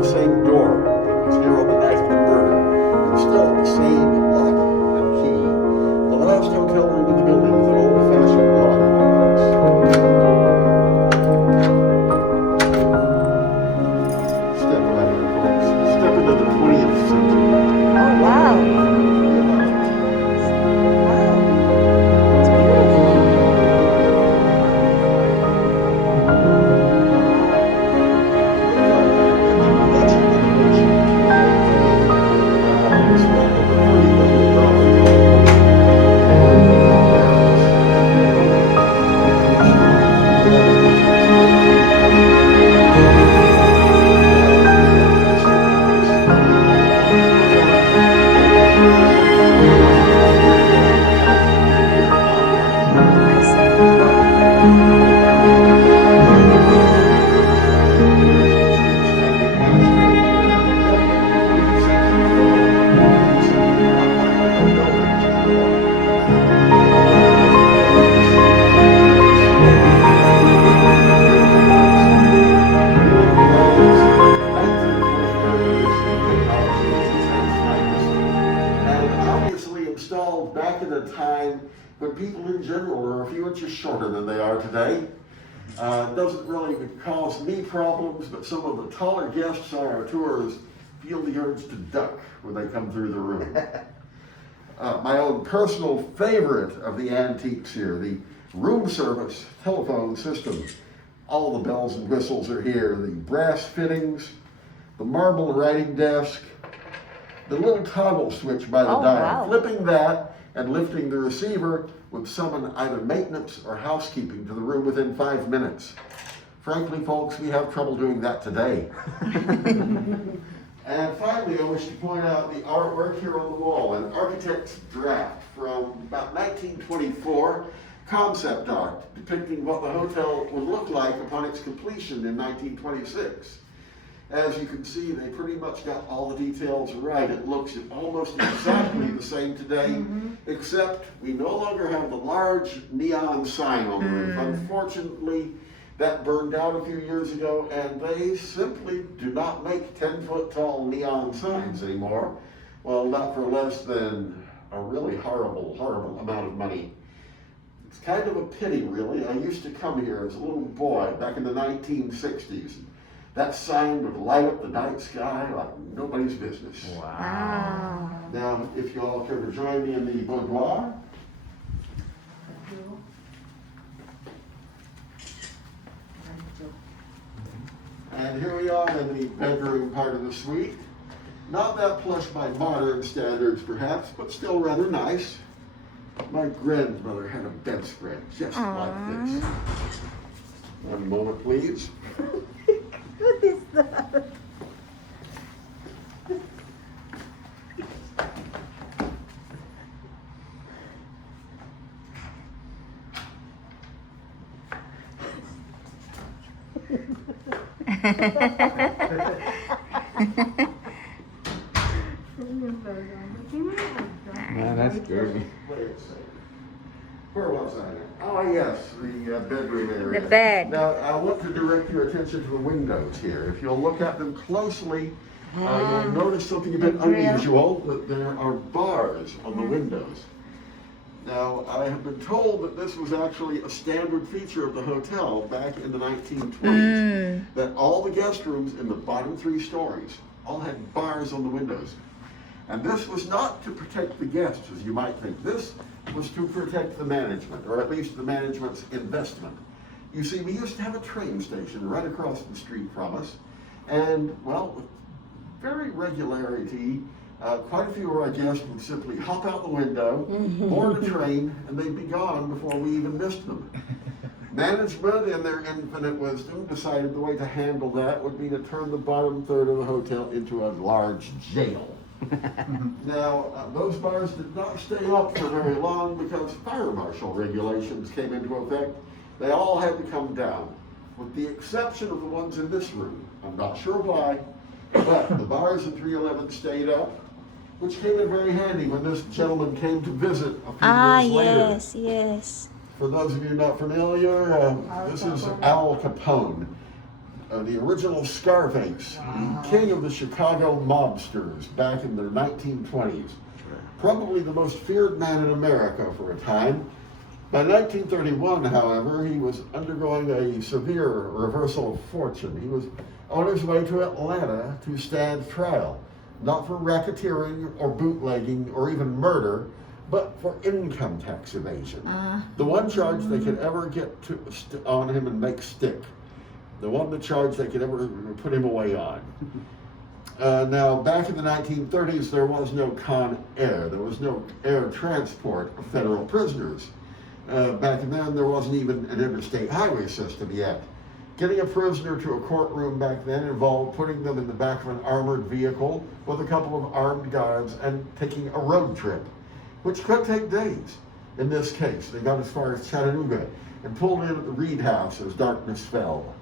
the same door that was here on the night of the murder, and still the same lock and key. The last hotel room in the building is an old-fashioned log like this. Step right in, folks. Step into the 20th century. Oh, wow. Installed back at a time when people in general are a few inches shorter than they are today. Doesn't really cause me problems, but some of the taller guests on our tours feel the urge to duck when they come through the room. My own personal favorite of the antiques here, the room service telephone system. All the bells and whistles are here. The brass fittings, the marble writing desk, the little toggle switch by the dial. Wow. Flipping that and lifting the receiver would summon either maintenance or housekeeping to the room within 5 minutes. Frankly, folks, we have trouble doing that today. And finally, I wish to point out the artwork here on the wall, an architect's draft from about 1924, concept art depicting what the hotel would look like upon its completion in 1926. As you can see, they pretty much got all the details right. It looks almost exactly the same today, except we no longer have the large neon sign on the roof. Unfortunately, that burned out a few years ago, and they simply do not make 10-foot tall neon signs anymore. Well, not for less than a really horrible, horrible amount of money. It's kind of a pity, really. I used to come here as a little boy back in the 1960s. That sign would light up the night sky like nobody's business. Wow. Now, if you all care to join me in the boudoir. And here we are in the bedroom part of the suite. Not that plush by modern standards, perhaps, but still rather nice. My grandmother had a bedspread just like this. One moment, please. What is that? Man, that's scary. Where was I? Oh yes, the bedroom area. The bed. Now I want to direct your attention to the windows here. If you'll look at them closely, you'll notice something a bit unusual, that there are bars on the windows. Now, I have been told that this was actually a standard feature of the hotel back in the 1920s, that all the guest rooms in the bottom 3 stories all had bars on the windows. And this was not to protect the guests, as you might think. This was to protect the management, or at least the management's investment. You see, we used to have a train station right across the street from us, and, well, with very regularity, quite a few of our guests would simply hop out the window, board a train, and they'd be gone before we even missed them. Management, in their infinite wisdom, decided the way to handle that would be to turn the bottom third of the hotel into a large jail. Now, those bars did not stay up for very long because fire marshal regulations came into effect. They all had to come down, with the exception of the ones in this room. I'm not sure why, but the bars in 311 stayed up, which came in very handy when this gentleman came to visit a few years later. Yes, yes. For those of you not familiar, this is Al Capone. the original Scarface, the king of the Chicago mobsters back in the 1920s. Probably the most feared man in America for a time. By 1931, however, he was undergoing a severe reversal of fortune. He was on his way to Atlanta to stand trial, not for racketeering or bootlegging or even murder, but for income tax evasion. The one charge they could ever get on him and make stick. The charge they could ever put him away on. Now, back in the 1930s, there was no Con Air. There was no air transport of federal prisoners. Back then, there wasn't even an interstate highway system yet. Getting a prisoner to a courtroom back then involved putting them in the back of an armored vehicle with a couple of armed guards and taking a road trip, which could take days. In this case, they got as far as Chattanooga and pulled in at the Reed House as darkness fell.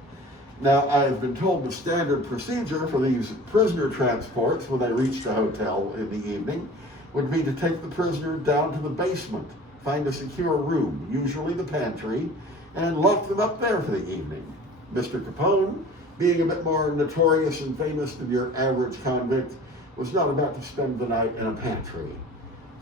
Now, I've been told the standard procedure for these prisoner transports when they reached the hotel in the evening would be to take the prisoner down to the basement, find a secure room, usually the pantry, and lock them up there for the evening. Mr. Capone, being a bit more notorious and famous than your average convict, was not about to spend the night in a pantry.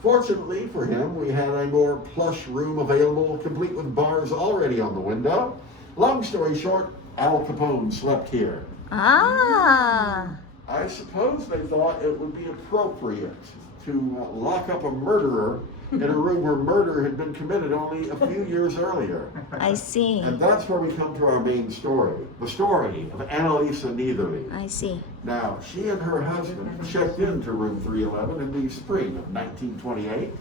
Fortunately for him, we had a more plush room available, complete with bars already on the window. Long story short, Al Capone slept here. Ah. I suppose they thought it would be appropriate to lock up a murderer in a room where murder had been committed only a few years earlier. I see. And that's where we come to our main story, the story of Annalisa Neitherly. I see. Now, she and her husband checked into room 311 in the spring of 1928.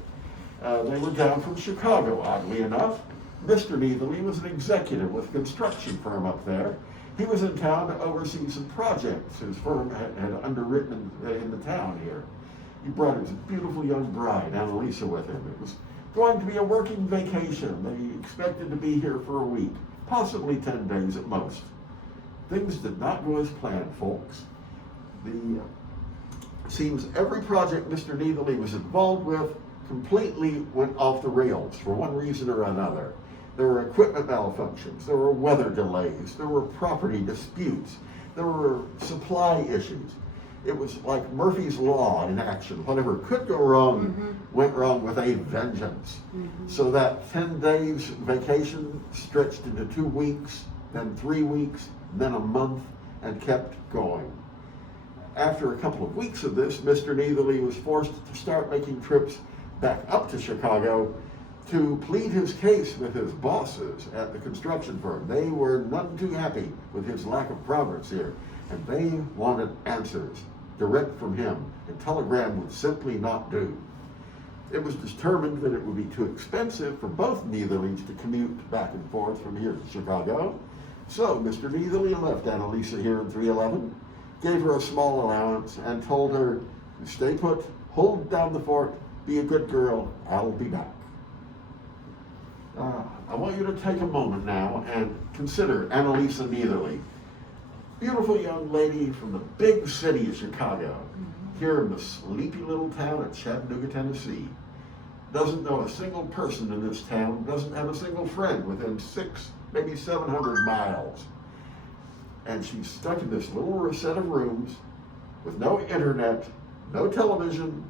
They were down from Chicago, oddly enough. Mr. Neitherly was an executive with a construction firm up there. He was in town to oversee some projects his firm had underwritten in the town here. He brought his beautiful young bride, Annalisa, with him. It was going to be a working vacation. They expected to be here for a week, possibly 10 days at most. Things did not go as planned, folks. Seems every project Mr. Neitherly was involved with completely went off the rails for one reason or another. There were equipment malfunctions, there were weather delays, there were property disputes, there were supply issues. It was like Murphy's Law in action. Whatever could go wrong went wrong with a vengeance. So that 10 days vacation stretched into 2 weeks, then 3 weeks, then a month, and kept going. After a couple of weeks of this, Mr. Neitherly was forced to start making trips back up to Chicago to plead his case with his bosses at the construction firm. They were none too happy with his lack of progress here, and they wanted answers direct from him. A telegram would simply not do. It was determined that it would be too expensive for both Neitherlys to commute back and forth from here to Chicago. So Mr. Neitherly left Annalisa here in 311, gave her a small allowance, and told her to stay put, hold down the fort, be a good girl, I'll be back. I want you to take a moment now and consider Annalisa Neitherly. Beautiful young lady from the big city of Chicago, here in the sleepy little town of Chattanooga, Tennessee. Doesn't know a single person in this town, doesn't have a single friend within 600, maybe 700 miles. And she's stuck in this little set of rooms with no internet, no television.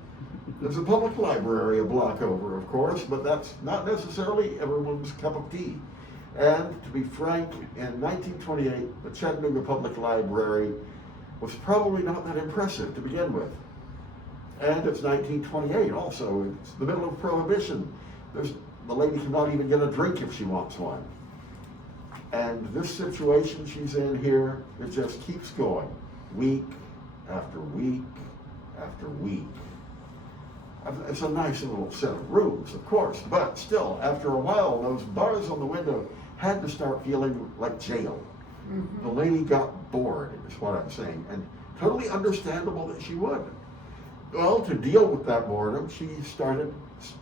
There's a public library a block over, of course, but that's not necessarily everyone's cup of tea. And to be frank, in 1928, the Chattanooga Public Library was probably not that impressive to begin with. And it's 1928 also. It's the middle of Prohibition. The lady cannot even get a drink if she wants one. And this situation she's in here, it just keeps going, week after week after week. It's a nice little set of rooms, of course, but still, after a while, those bars on the window had to start feeling like jail. The lady got bored, is what I'm saying, and totally understandable that she would. Well, to deal with that boredom, she started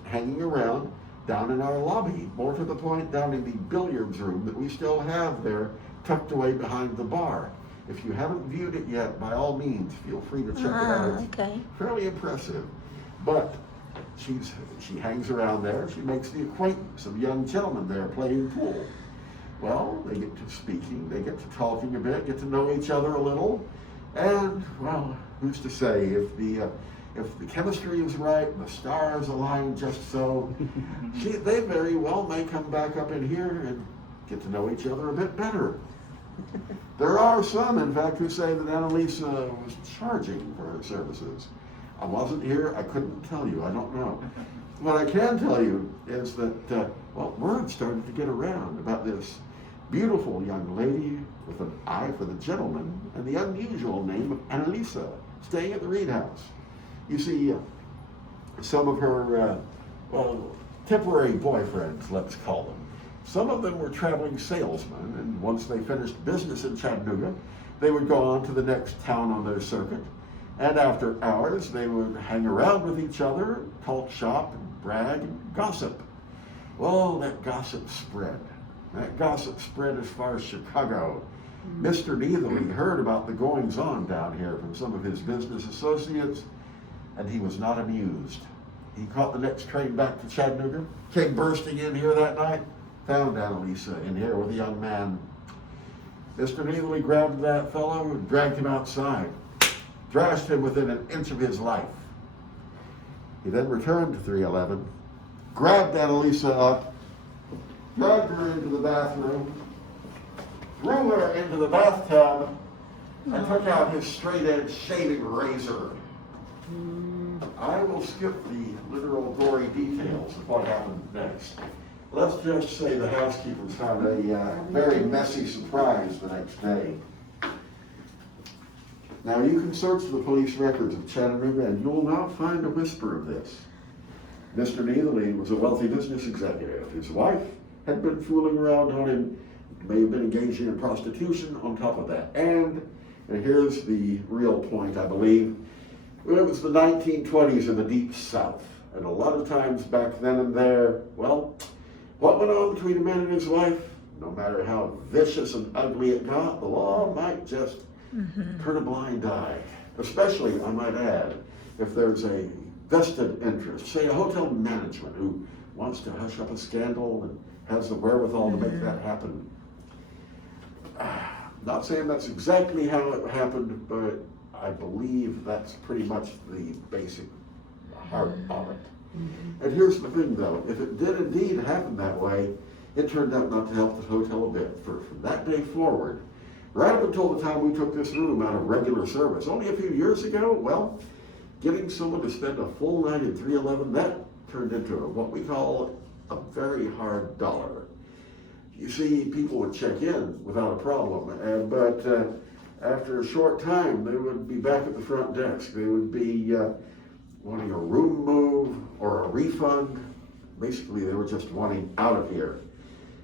hanging around down in our lobby, more to the point down in the billiards room that we still have there, tucked away behind the bar. If you haven't viewed it yet, by all means, feel free to check it out. Okay. Fairly impressive. But she hangs around there. She makes the acquaintance of young gentlemen there playing pool. well, they get to speaking, they get to talking a bit, get to know each other a little, and, well, who's to say if the chemistry is right, the stars align just so, they very well may come back up in here and get to know each other a bit better. There are some, in fact, who say that Annalisa was charging for her services. I wasn't here, I couldn't tell you, I don't know. What I can tell you is that, well, word started to get around about this beautiful young lady with an eye for the gentleman and the unusual name of Annalisa, staying at the Reed House. You see, some of her, well, temporary boyfriends, let's call them, some of them were traveling salesmen, and once they finished business in Chattanooga, they would go on to the next town on their circuit, and after hours, they would hang around with each other, talk shop, and brag, and gossip. Well, that gossip spread. That gossip spread as far as Chicago. Mr. Neatherly heard about the goings-on down here from some of his business associates, and he was not amused. He caught the next train back to Chattanooga, came bursting in here that night, found Annalisa in here with a young man. Mr. Neatherly grabbed that fellow and dragged him outside, thrashed him within an inch of his life. He then returned to 311, grabbed Annalisa up, dragged her into the bathroom, threw her into the bathtub, and took out his straight-edge shaving razor. I will skip the literal gory details of what happened next. Let's just say the housekeepers found a very messy surprise the next day. Now you can search the police records of Chattanooga and you will not find a whisper of this. Mr. Neatherly was a wealthy business executive. His wife had been fooling around on him, may have been engaging in prostitution on top of that. And here's the real point, I believe. Well, it was the 1920s in the Deep South. And a lot of times back then and there, well, what went on between a man and his wife, no matter how vicious and ugly it got, the law might just turn a blind eye. Especially, I might add, if there's a vested interest, say a hotel management who wants to hush up a scandal and has the wherewithal to make that happen. Not saying that's exactly how it happened, but I believe that's pretty much the basic heart of it. And here's the thing though, if it did indeed happen that way, it turned out not to help the hotel a bit. For from that day forward, right up until the time we took this room out of regular service, only a few years ago, well, getting someone to spend a full night in 311, that turned into what we call a very hard dollar. You see, people would check in without a problem, but after a short time, they would be back at the front desk. They would be wanting a room move or a refund. Basically, they were just wanting out of here.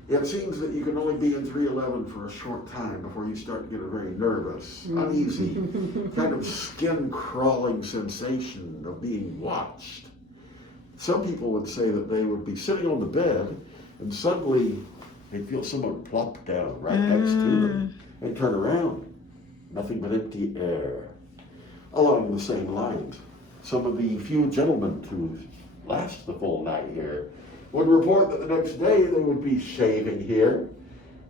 It seems that you can only be in 311 for a short time before you start to get a very nervous, uneasy, kind of skin-crawling sensation of being watched. Some people would say that they would be sitting on the bed and suddenly they'd feel someone plop down right next to them. They'd turn around, nothing but empty air. Along the same lines, some of the few gentlemen who last the full night here would report that the next day they would be shaving here,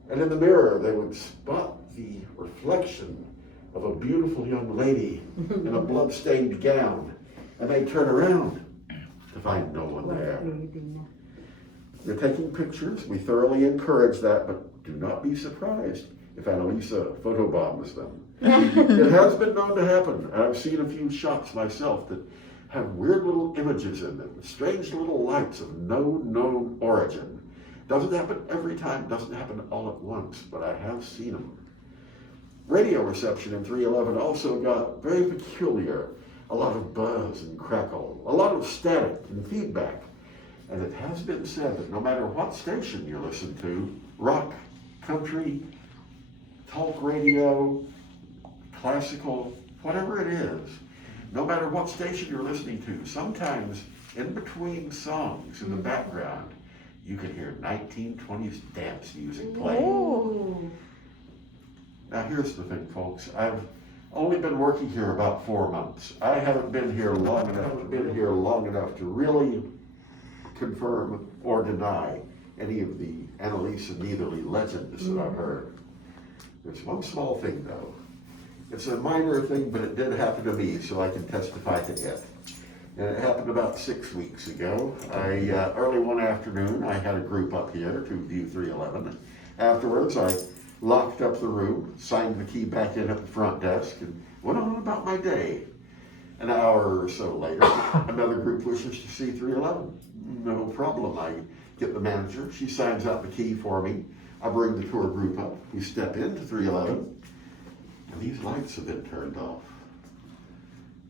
and in the mirror they would spot the reflection of a beautiful young lady in a blood-stained gown, and they'd turn around to find no one there. They're taking pictures. We thoroughly encourage that, but do not be surprised if Annalisa photobombs them. It has been known to happen. I've seen a few shots myself that have weird little images in them, strange little lights of no known origin. Doesn't happen every time, doesn't happen all at once, but I have seen them. Radio reception in 311 also got very peculiar. A lot of buzz and crackle, a lot of static and feedback. And it has been said that no matter what station you listen to, rock, country, talk radio, classical, whatever it is, no matter what station you're listening to, sometimes in between songs in the background, you can hear 1920s dance music playing. Ooh. Now here's the thing, folks. I've only been working here about 4 months. I haven't been here long enough to really confirm or deny any of the Annalise and Neitherly legends that I've heard. There's one small thing though. It's a minor thing, but it did happen to me, so I can testify to it. And it happened about 6 weeks ago. Early one afternoon, I had a group up here to view 311. Afterwards, I locked up the room, signed the key back in at the front desk, and went on about my day. An hour or so later, another group wishes to see 311. No problem. I get the manager. She signs out the key for me. I bring the tour group up. We step into 311, and these lights have been turned off.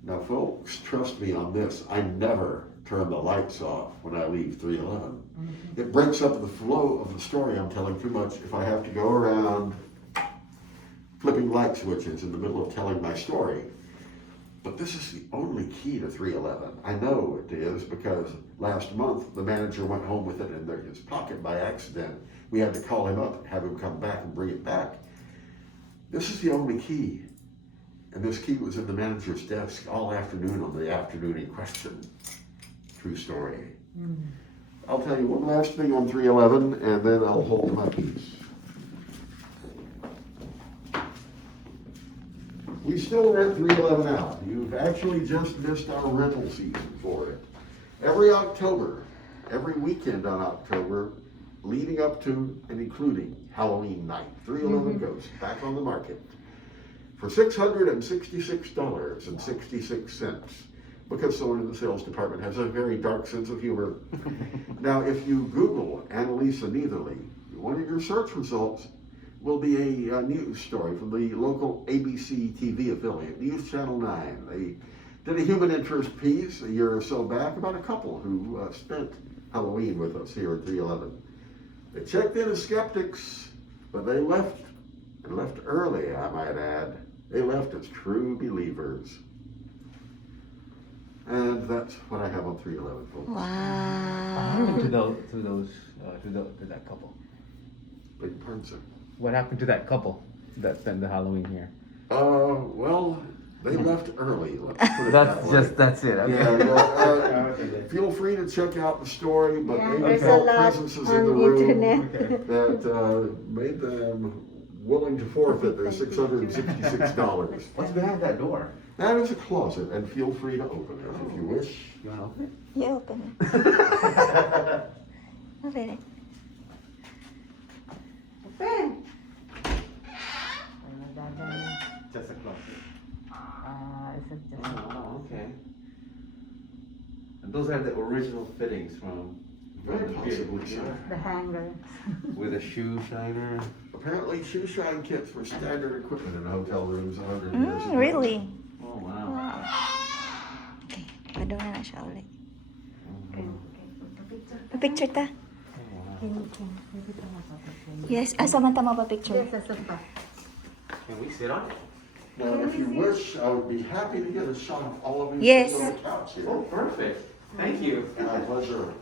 Now, folks, trust me on this. I never turn the lights off when I leave 311. It breaks up the flow of the story I'm telling too much if I have to go around flipping light switches in the middle of telling my story. But this is the only key to 311. I know it is because last month the manager went home with it in his pocket by accident. We had to call him up, have him come back and bring it back. This is the only key. And this key was in the manager's desk all afternoon on the afternoon in question. True story. I'll tell you one last thing on 311 and then I'll hold my peace. We still rent 311 out. You've actually just missed our rental season for it. Every October, every weekend on October, leading up to and including Halloween night, 311 goes back on the market for $666.66 because someone in the sales department has a very dark sense of humor. Now, if you Google Annalise Neitherly, one of your search results will be a news story from the local ABC TV affiliate, News Channel 9. They did a human interest piece a year or so back about a couple who spent Halloween with us here at 311. They checked in as skeptics, but they left, and left early, I might add. They left as true believers. And that's what I have on 311, folks. Wow. What happened to that couple? Big pardon, sir. What happened to that couple that spent the Halloween here? Well, they left early, let's put it that way. That's it. Okay. Yeah, feel free to check out the story, but Yeah, they there's a felt lot presences in on the room internet. that made them willing to forfeit their $666. What's behind that door? That is a closet, and feel free to open it if you wish. You want to open You open it. Open it. Open. it? Just a closet. Is it just Oh, okay. And those are the original fittings from Very possibly so. the hanger? with a shoe shiner. Apparently, shoe shine kits were standard equipment in hotel rooms 100 years ago. Really? Oh wow. Wow. Okay, padungan na siya ulit. Okay, okay. Picture. Pa-picture ta? Oh, wow. Can you tama pa picture? Yes, samanta mo pa-picture. Yes, asa pa. Can we sit on it? Now, if you wish, I would be happy to get a shot of all of you Yes. sitting on the couch here. Oh, perfect. Thank you. My pleasure.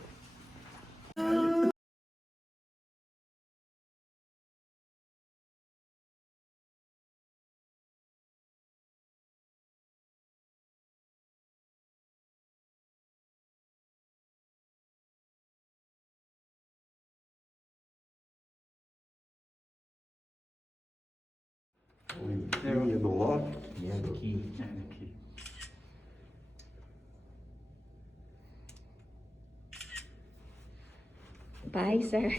Leave the key in the lock. Yeah, the key. And the key. Bye, sir.